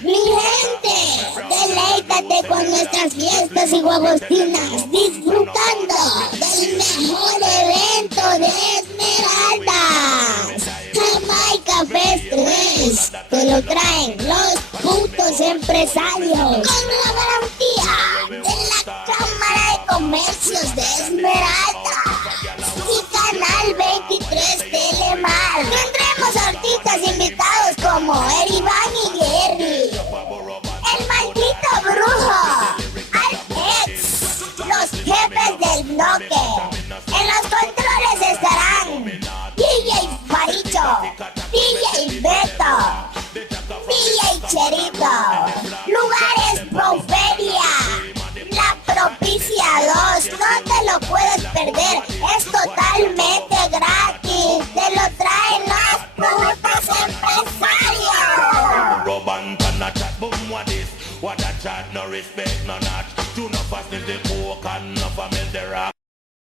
Mi gente, deleítate con nuestras fiestas y guagostinas, disfrutando del mejor evento de Esmeraldas. Jamaica Fest 3, te lo traen los putos empresarios con la garantía de la Cámara de Comercios de Esmeraldas y Canal 23 Telemar. Tendremos artistas invitados como Eriván y Jerry, el maldito brujo, Alex, los jefes del bloque. En los controles estarán DJ Faricho, DJ Beto, DJ Cherito. Lugares Proferia, La Propicia 2, no te lo puedes perder, es totalmente gratis, te lo traen los putos empresarios.